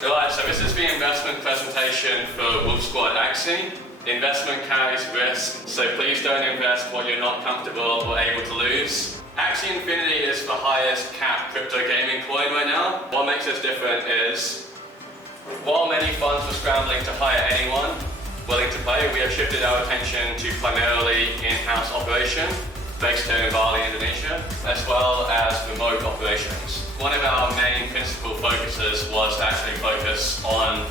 Alright, so this is the investment presentation for Wolfsquadaxie. Investment carries risk, so please don't invest what you're not comfortable or able to lose. Axie Infinity is the highest cap crypto gaming coin right now. What makes us different is, while many funds were scrambling to hire anyone willing to play, we have shifted our attention to primarily in-house operation based here in Bali, Indonesia, as well as remote operations. One of our main principal focuses was to actually focus on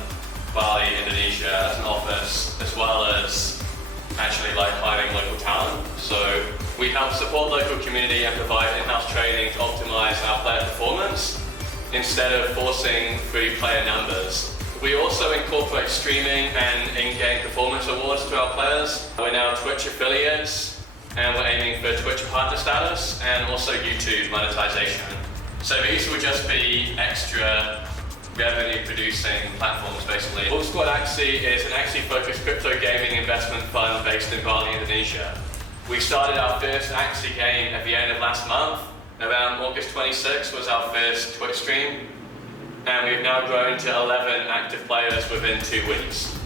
Bali, Indonesia as an office, as well as actually hiring local talent. So we help support local community and provide in-house training to optimize our player performance instead of forcing free player numbers. We also incorporate streaming and in-game performance awards to our players. We're now Twitch affiliates, and we're aiming for Twitch partner status and also YouTube monetization. So these will just be extra revenue producing platforms basically. Wolfsquadaxie is an Axie-focused crypto gaming investment fund based in Bali, Indonesia. We started our first Axie game at the end of last month. Around August 26th was our first Twitch stream, and we've now grown to 11 active players within 2 weeks.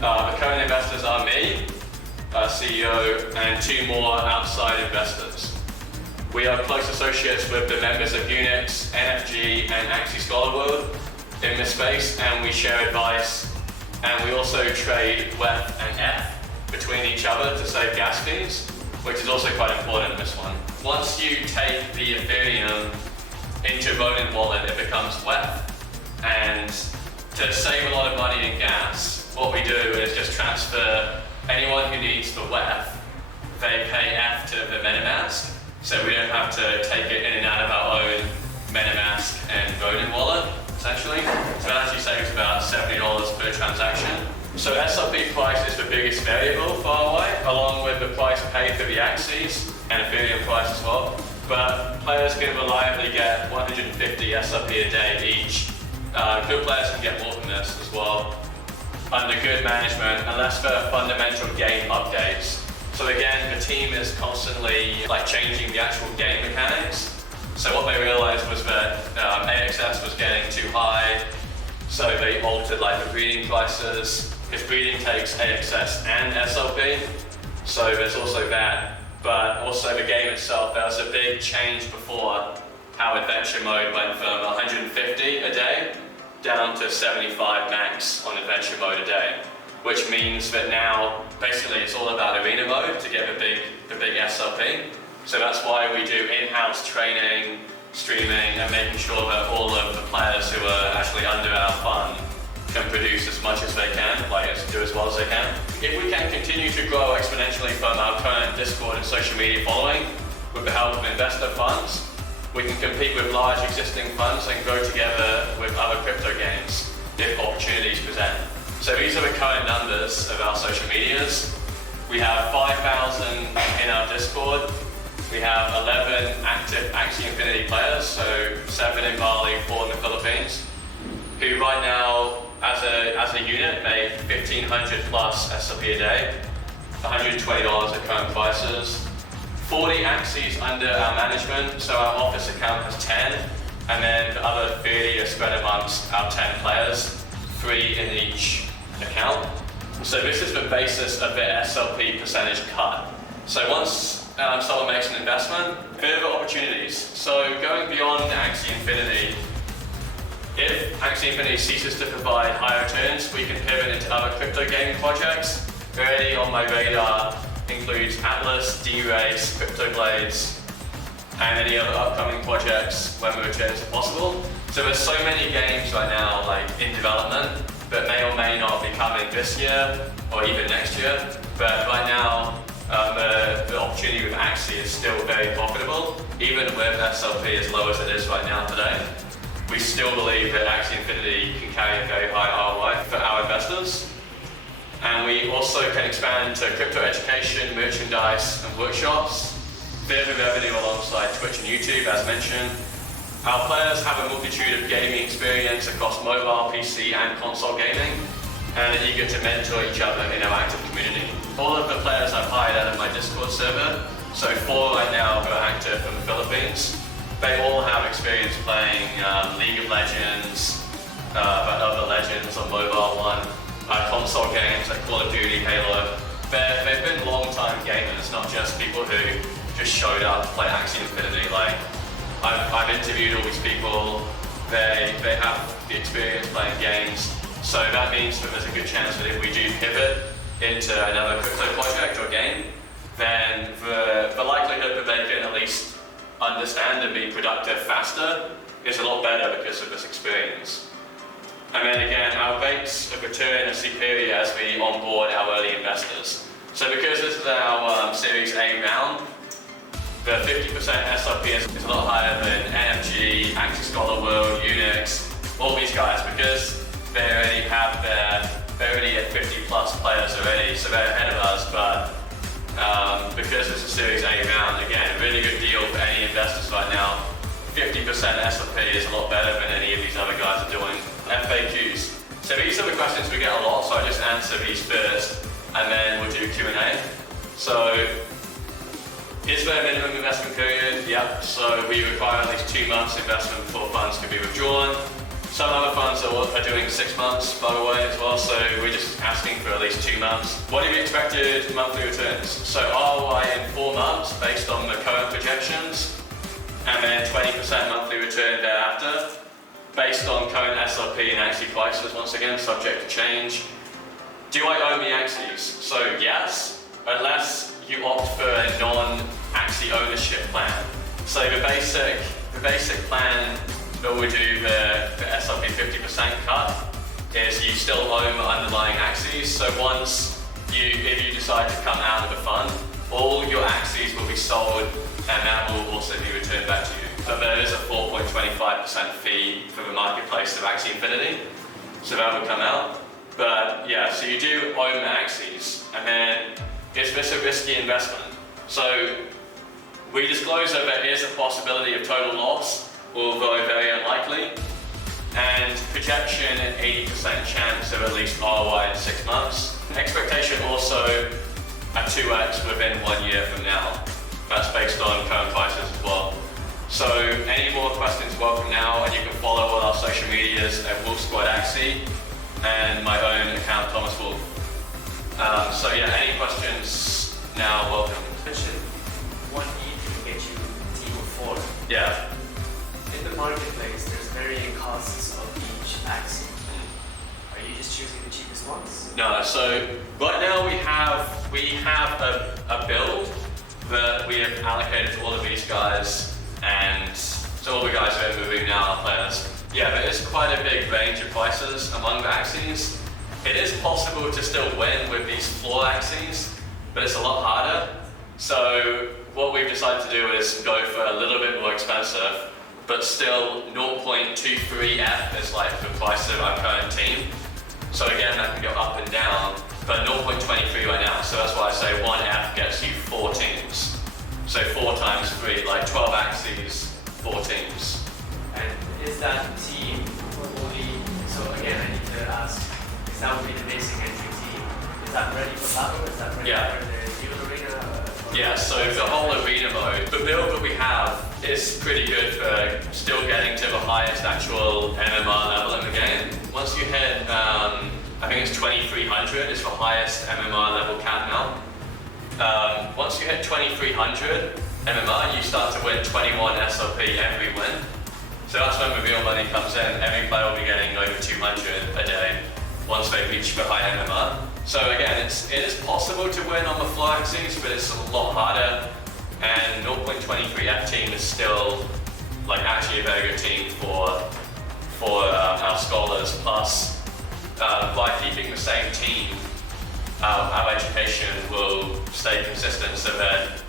The current investors are me, our CEO, and 2 more outside investors. We are close associates with the members of Unix, NFG, and Axie Scholar World in this space, and we share advice, and we also trade WEF and F between each other to save gas fees, which is also quite important in this one. Once you take the Ethereum into Ronin wallet, it becomes WEF, and to save a lot of money in gas, what we do is just transfer anyone who needs the WEF, they pay F to the MetaMask, so we don't have to take it in and out of our own MetaMask and Ronin wallet, essentially. So that actually saves about $70 per transaction. So SLP price is the biggest variable for ROI, along with the price paid for the Axies and Ethereum price as well. But players can reliably get 150 SLP a day each. Good players can get more than this as well, under good management, unless there are fundamental game updates. So again, the team is constantly changing the actual game mechanics. So what they realized was that AXS was getting too high, so they altered the breeding prices, because breeding takes AXS and SLP, so there's also that. But also the game itself, there was a big change before how adventure mode went from 150 a day down to 75 max on adventure mode a day, which means that now basically it's all about arena mode to get the big SLP. So that's why we do in-house training, streaming, and making sure that all of the players who are actually under our fund can produce as much as they can, do as well as they can. If we can continue to grow exponentially from our current Discord and social media following with the help of investor funds, we can compete with large existing funds and grow together with other crypto games if opportunities present. So these are the current numbers of our social medias. We have 5,000 in our Discord. We have 11 active Axie Infinity players, so 7 in Bali, 4 in the Philippines, who right now, as a unit, make 1,500 plus SLP a day, $120 at current prices. 40 Axies under our management, so our office account has 10, and then the other 30 are spread amongst our 10 players, 3 in each account. So this is the basis of the SLP percentage cut. So once someone makes an investment, further opportunities. So going beyond Axie Infinity, if Axie Infinity ceases to provide higher returns, we can pivot into other crypto gaming projects. Already on my radar includes Atlas, D-Race, Crypto Blades, and any other upcoming projects when the returns are possible. So there's so many games right now in development that may or may not be coming this year or even next year. But right now, the opportunity with Axie is still very profitable, even with SLP as low as it is right now today. We still believe that Axie Infinity can carry a very high ROI for our investors. And we also can expand into crypto education, merchandise, and workshops. Further revenue alongside Twitch and YouTube, as mentioned. Our players have a multitude of gaming experience across mobile, PC, and console gaming, and are eager to mentor each other in our active community. All of the players I've hired out of my Discord server, so 4 right now who are active from the Philippines, they all have experience playing League of Legends, but other Legends on mobile one, console games like Call of Duty, Halo. They've been long-time gamers, not just people who just showed up to play Axie Infinity. Like, I've interviewed all these people, they have the experience playing games, so that means that there's a good chance that if we do pivot into another crypto project or game, then the likelihood that they can at least understand and be productive faster is a lot better because of this experience. And then again, our rates of return are superior as we onboard our early investors. So because this is our Series A round, the 50% SRP is a lot higher than NMG, Axie Scholar World, Unix, all these guys, because they already they're already at 50 plus players already, so they're ahead of us. But because it's a Series A round, again, a really good deal for any investors right now. 50% SRP is a lot better than any of these other guys are doing. FAQs. So these are the questions we get a lot, so I just answer these first, and then we'll do Q&A. So, is there a minimum investment period? Yep, so we require at least 2 months investment before funds can be withdrawn. Some other funds are doing 6 months, by the way, as well, so we're just asking for at least 2 months. What are the expected monthly returns? So ROI in 4 months, based on the current projections, and then 20% monthly return thereafter, based on current SRP and Axie prices, once again, subject to change. Do I own the Axies? So yes, unless you opt for a non-Axie ownership plan. So the basic plan that we do the SRP 50% cut is you still own the underlying Axies. So if you decide to come out of the fund, all your Axies will be sold and that will also be returned back to you. But there is a 4.25% fee for the marketplace of Axie Infinity, so that will come out. But yeah, so you do own the Axies, and then is this a risky investment? So we disclose that there is a possibility of total loss, although very unlikely, and projection an 80% chance of at least ROI in 6 months. Expectation also a 2x within 1 year from now. That's based on current prices as well. So any more questions, welcome now, and you can follow all our social medias at Wolfsquadaxie and my own account, Thomas Wolf. So yeah, any questions now, welcome. Mention 1 ETH to get you team of 4. Yeah. In the marketplace, there's varying costs of each Axie. Are you just choosing the cheapest ones? No, so right now we have a build that we have allocated to all of these guys, and so all the guys who are moving now are players. Yeah, there is quite a big range of prices among the Axies. It is possible to still win with these floor Axies, but it's a lot harder. So what we've decided to do is go for a little bit more expensive, but still 0.23F is like the price of our current team. So again, that can go up and down, but 0.23 right now. So that's why I say 1F gets you 4 teams. So 4 times 3, like 12 Axies, 4 teams. And is that team only, so again, I need to ask, is that would be the basic entry team? Is that ready for battle? Is that ready for the new arena? Yeah, so the whole arena mode, the build that we have is pretty good for still getting to the highest actual MMR level in the game. Once you hit, I think it's 2300 is the highest MMR level cap now. Once you hit 2300 MMR, you start to win 21 SRP every win. So that's when the real money comes in. Every player will be getting over 200 a day once they reach the high MMR. So again, it is possible to win on the floor Axies, but it's a lot harder. And 0.23F team is still like actually a very good team for our scholars. Plus, by keeping the same team, our education will stay consistent, so that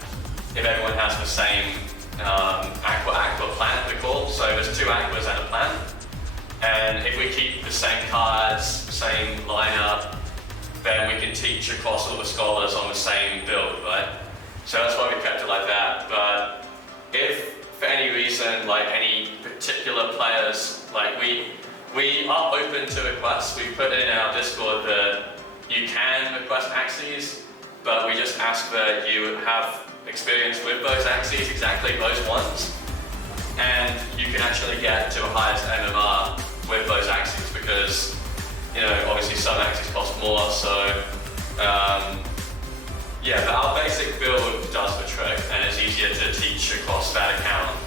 if everyone has the same aqua plan, we call, so there's 2 aquas and a plan, and if we keep the same cards, same lineup, then we can teach across all the scholars on the same build, right? So that's why we kept it like that. But if for any reason, like any particular players, like we are open to requests. We put in our Discord that you can request Axies, but we just ask that you have experience with those Axies, exactly those ones, and you can actually get to the highest MMR with those Axies, because, you know, obviously some Axies cost more, so yeah, but our basic build does the trick, and it's easier to teach across that account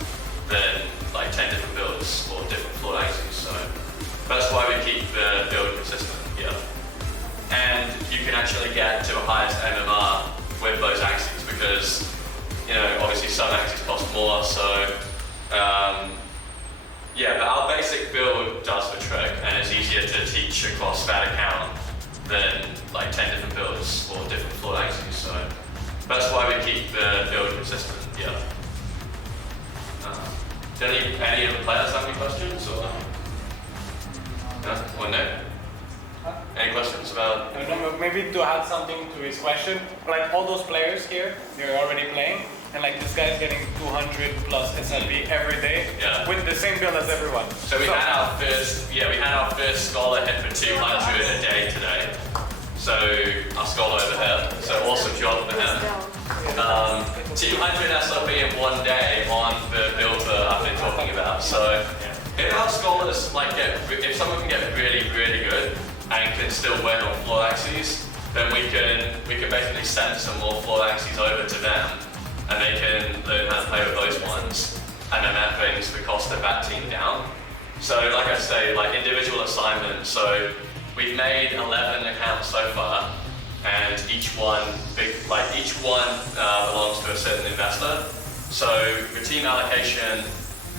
than like 10 different builds or different floor Axies, so that's why we keep the build consistent here. And you can actually get to a highest MMR with those Axies because, you know, obviously some Axies cost more, so yeah, but our basic build does the trick, and it's easier to teach across that account than like 10 different builds or different floor Axies, so that's why we keep the build consistent here. Do any of the players have any questions, or no? Or no? Any questions about? Maybe to add something to his question, like all those players here, they're already playing, and like this guy's getting 200 plus SLP every day with the same build as everyone. So we had our first scholar hit for 200 a day today. So our scholar over here. So awesome job for him. 200 SLP in one day on the build that I've been talking about. So if our scholars if someone can get really good and can still win on floor Axies, then we can basically send some more floor Axies over to them, and they can learn how to play with those ones, and then that brings the cost of that team down. So like I say, like individual assignments, so we've made 11 accounts so far, and each one belongs to a certain investor. So the team allocation,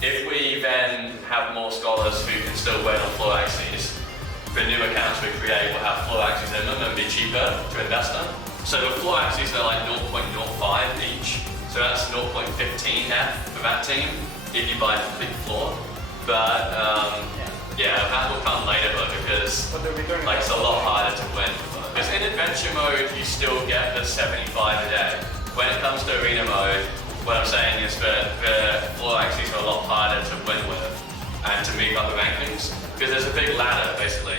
if we then have more scholars who can still win on floor Axies, the new accounts we create will have floor Axies in them and be cheaper to invest in. So the floor Axies are like 0.05 each. So that's 0.15 F for that team if you buy a complete floor. But yeah, that will come later though, because it's a lot harder to win. Because in adventure mode, you still get the 75 a day. When it comes to arena mode, what I'm saying is that the floor Axies are a lot harder to win with and to move up the rankings. Because there's a big ladder, basically.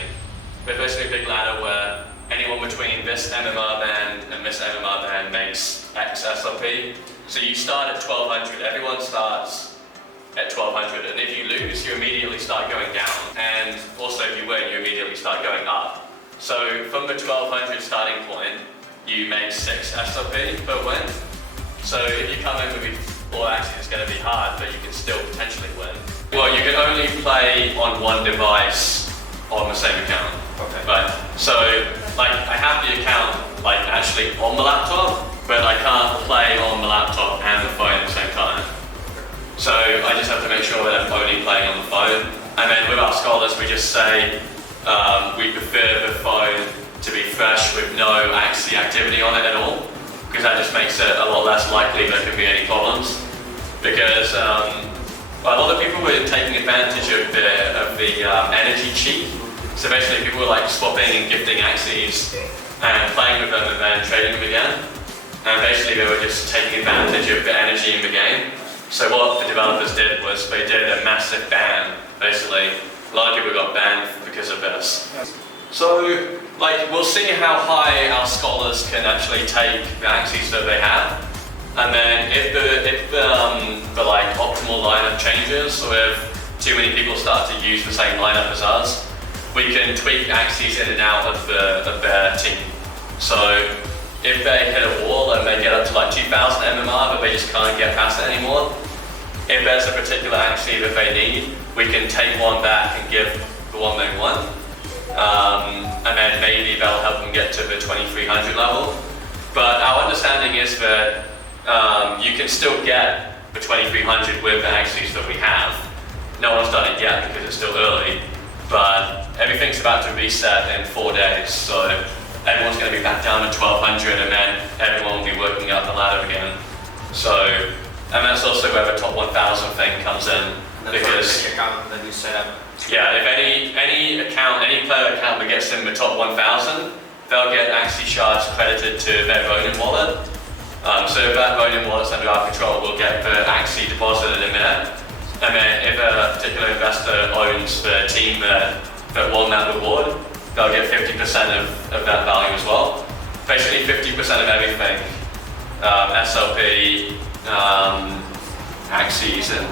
There's basically a big ladder where anyone between this MMR band and this MMR band makes X SLP. So you start at 1200, everyone starts at 1200, and if you lose, you immediately start going down. And also if you win, you immediately start going up. So from the 1200 starting point, you make 6 SLP per win. So if you come in with floor Axies, it's going to be hard, but you can still potentially win. Well, you can only play on one device on the same account. Okay. Right. So, like, I have the account actually on the laptop, but I can't play on the laptop and the phone at the same time. So I just have to make sure that I'm only playing on the phone. And then with our scholars, we just say we prefer the phone to be fresh with no Axie activity on it at all, because that just makes it a lot less likely there can be any problems. Because a lot of people were taking advantage of the energy cheat. So basically people were swapping and gifting Axies and playing with them and then trading them again. And basically they were just taking advantage of the energy in the game. So what the developers did was they did a massive ban, basically. A lot of people got banned because of this. So we'll see how high our scholars can actually take the Axies that they have. And then if the optimal lineup changes, or if too many people start to use the same lineup as us, we can tweak Axies in and out of their team. So if they hit a wall and they get up to 2000 MMR, but they just can't get past it anymore, if there's a particular Axie that they need, we can take one back and give the one they want. And then maybe that'll help them get to the 2300 level. But our understanding is that you can still get the 2300 with the Axies that we have. No one's done it yet because it's still early, but everything's about to reset in 4 days, so everyone's going to be back down to 1200, and then everyone will be working up the ladder again. So, and that's also where the top 1000 thing comes in, because the account that you set up. Yeah, if any player account that gets in the top 1000, they'll get Axie shards credited to their Ronin wallet. So if that Ronin wallet's under our control, we'll get the Axie deposited in there. And then if a particular investor owns the team that won that reward, they'll get 50% of that value as well. Basically 50% of everything, SLP, Axies and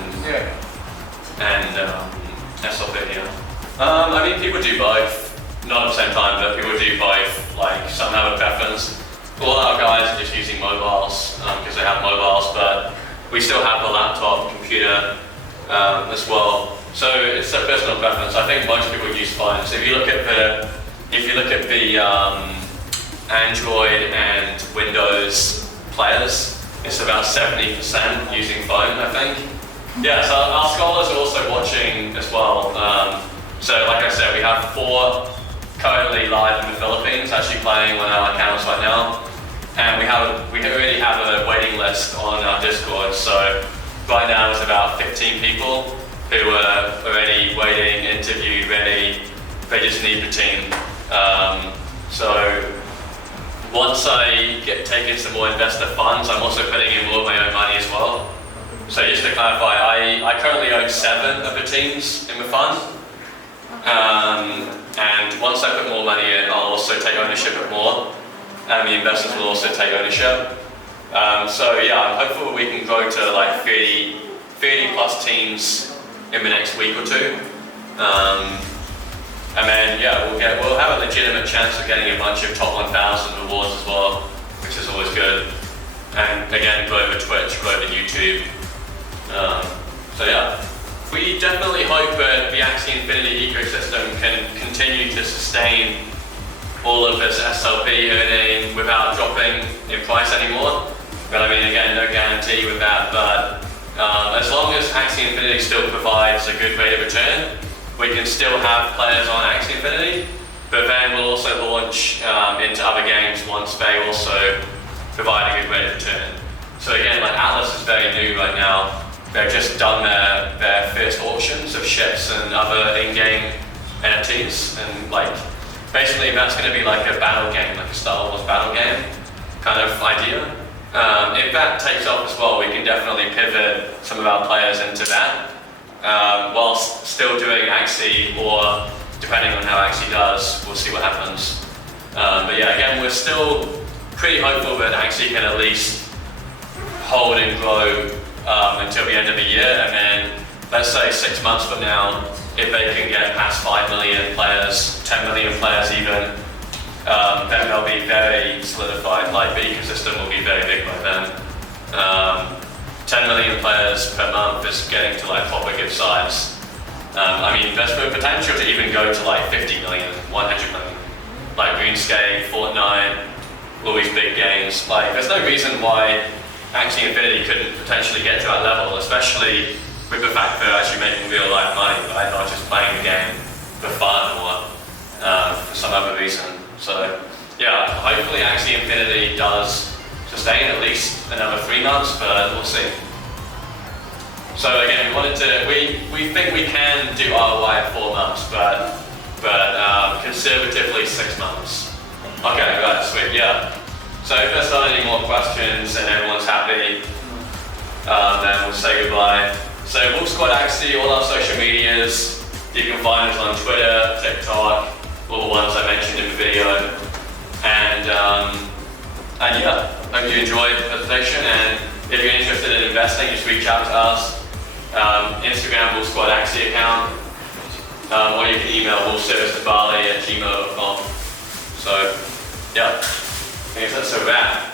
SLP, yeah. I mean, people do both, not at the same time, but people do both. Like, some have a preference. All our guys are just using mobiles because they have mobiles, but we still have the laptop, computer as well. So it's a personal preference. I think most people use phones. If you look at the Android and Windows players, it's about 70% using phone, I think. Yeah, so our scholars are also watching as well. So like I said, we have 4 currently live in the Philippines, actually playing on our accounts right now. And we already have a waiting list on our Discord. So right now there's about 15 people who are already waiting, interview ready. They just need the team. So once I take in some more investor funds, I'm also putting in more of my own money as well. So just to clarify, I currently own 7 of the teams in the fund. And once I put more money in, I'll also take ownership of more. And the investors will also take ownership. So yeah, I'm hopeful we can grow to like 30 plus teams in the next week or 2. And then yeah, we'll have a legitimate chance of getting a bunch of top 1,000 rewards as well, which is always good. And again, grow the Twitch, grow the YouTube. So yeah, we definitely hope that the Axie Infinity ecosystem can continue to sustain all of this SLP earning without dropping in price anymore. But I mean, again, no guarantee with that, but as long as Axie Infinity still provides a good rate of return, we can still have players on Axie Infinity, but then we'll also launch into other games once they also provide a good rate of return. So again, like Atlas is very new right now. They've just done their first auctions of ships and other in-game NFTs, and like basically that's going to be like a battle game, like a Star Wars battle game kind of idea. If that takes off as well, we can definitely pivot some of our players into that, whilst still doing Axie, or depending on how Axie does, we'll see what happens. But yeah, again, we're still pretty hopeful that Axie can at least hold and grow until the end of the year, and then let's say 6 months from now, if they can get past 5 million players, 10 million players even, then they'll be very solidified. Like the ecosystem will be very big by then. 10 million players per month is getting to like proper good size. I mean, there's the potential to even go to like 50 million, 100 million. Like RuneScape, Fortnite, all these big games. Like, there's no reason why Axie Infinity couldn't potentially get to that level, especially with the fact that they're actually making real life money, right? Not just playing the game for fun or for some other reason. So yeah, hopefully Axie Infinity does sustain at least another 3 months, but we'll see. So again, we think we can do ROI in 4 months, but conservatively 6 months. Okay, right, sweet, yeah. So if there's not any more questions and everyone's happy, then we'll say goodbye. So Wolfsquadaxie, all our social medias, you can find us on Twitter, TikTok, all the ones I mentioned in the video. And yeah, hope you enjoyed the presentation, and if you're interested in investing, just reach out to us. Instagram, Wolfsquadaxie account, or you can email wolfservice@bali@gmail.com. So yeah, I guess that's a wrap.